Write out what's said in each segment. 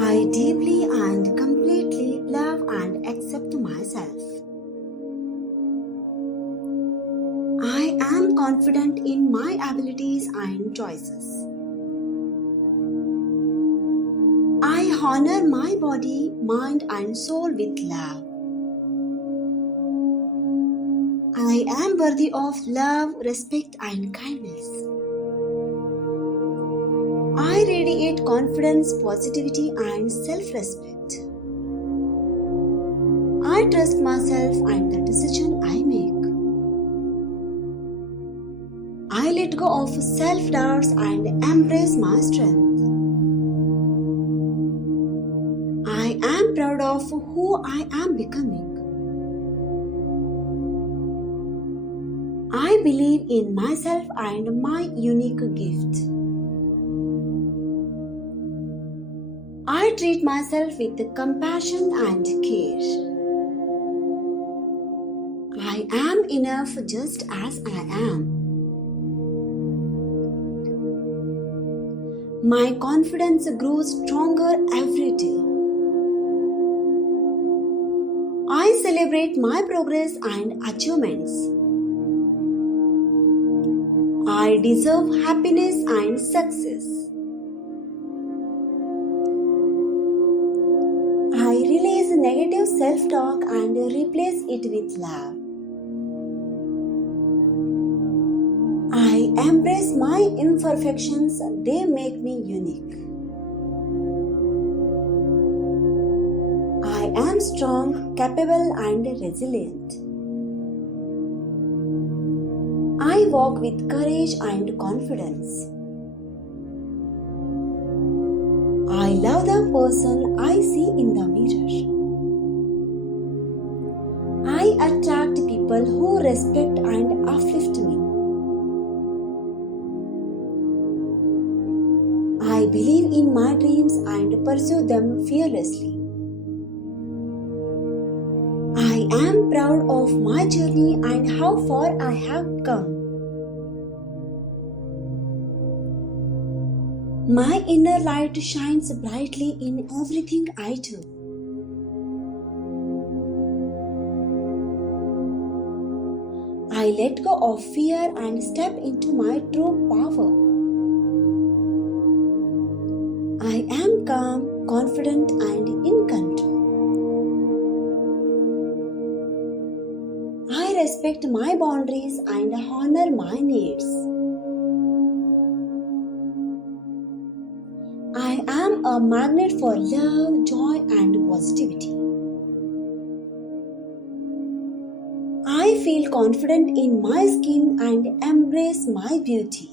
I deeply and completely love and accept myself. I am confident in my abilities and choices. I honor my body, mind, and soul with love. I am worthy of love, respect, and kindness. I radiate confidence, positivity, and self-respect. I trust myself and the decision I make. I let go of self-doubts and embrace my strength. I am proud of who I am becoming. I believe in myself and my unique gift. I treat myself with compassion and care. I am enough just as I am. My confidence grows stronger every day. I celebrate my progress and achievements. I deserve happiness and success. I release negative self-talk and replace it with love. I embrace my imperfections, they make me unique. I am strong, capable, and resilient. I walk with courage and confidence. I love the person I see in the mirror. I attract people who respect and uplift me. I believe in my dreams and pursue them fearlessly. I am proud of my journey and how far I have come. My inner light shines brightly in everything I do. I let go of fear and step into my true power. I am calm, confident, and in control. I respect my boundaries and honor my needs. I am a magnet for love, joy, and positivity. I feel confident in my skin and embrace my beauty.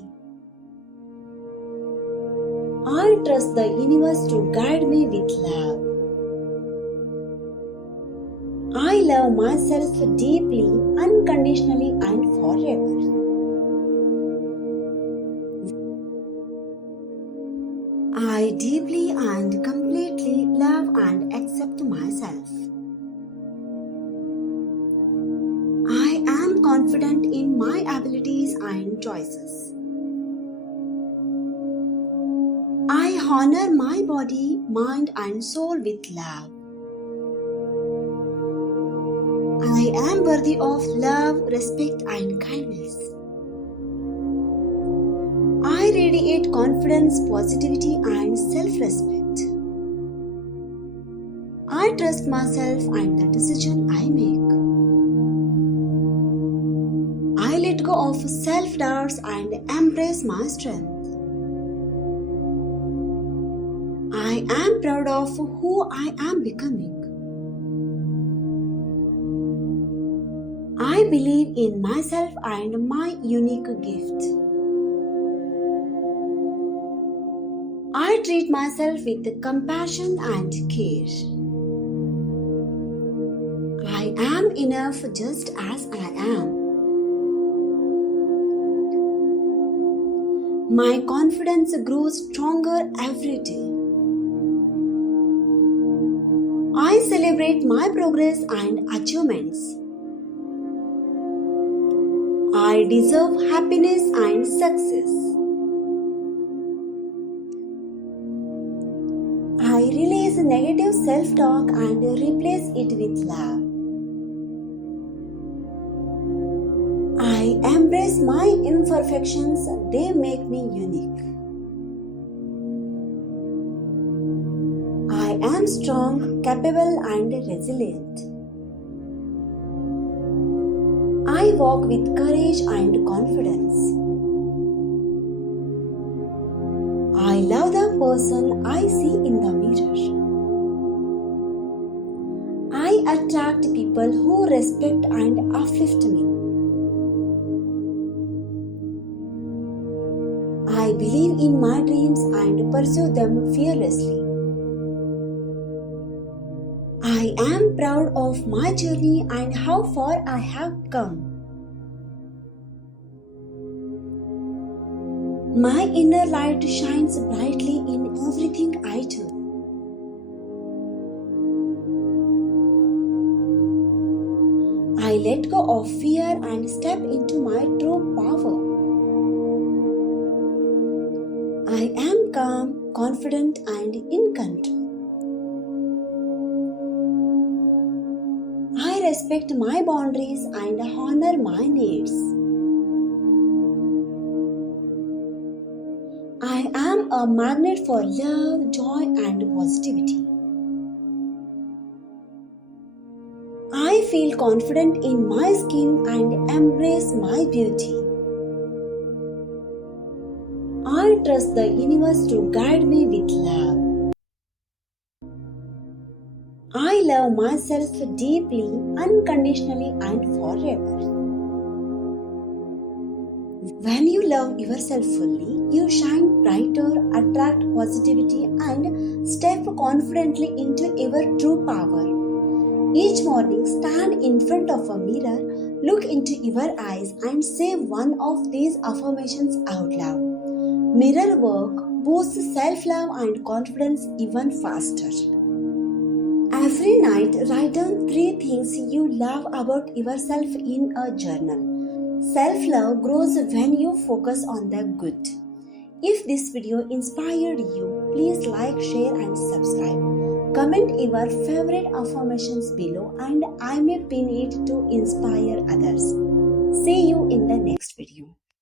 I trust the universe to guide me with love. I love myself deeply, unconditionally, and forever. I deeply and completely love and accept myself. I am confident in my abilities and choices. I honor my body, mind, and soul with love. I am worthy of love, respect, and kindness. I radiate confidence, positivity, and self-respect. I trust myself and the decision I make. I let go of self-doubts and embrace my strength. I am proud of who I am becoming. I believe in myself and my unique gift. I treat myself with compassion and care. I am enough just as I am. My confidence grows stronger every day. I celebrate my progress and achievements. I deserve happiness and success. I release negative self-talk and replace it with love. I embrace my imperfections, they make me unique. I am strong, capable, and resilient. I walk with courage and confidence. I love the person I see in the mirror. I attract people who respect and uplift me. I believe in my dreams and pursue them fearlessly. I am proud of my journey and how far I have come. My inner light shines brightly in everything I do. I let go of fear and step into my true power. I am calm, confident, and in control. I respect my boundaries and honor my needs. I am a magnet for love, joy, and positivity. I feel confident in my skin and embrace my beauty. I trust the universe to guide me with love. I love myself deeply, unconditionally, and forever. When you love yourself fully, you shine brighter, attract positivity, and step confidently into your true power. Each morning, stand in front of a mirror, look into your eyes, and say one of these affirmations out loud. Mirror work boosts self-love and confidence even faster. Every night, write down 3 things you love about yourself in a journal. Self-love grows when you focus on the good. If this video inspired you, please like, share, and subscribe. Comment your favorite affirmations below and I may pin it to inspire others. See you in the next video.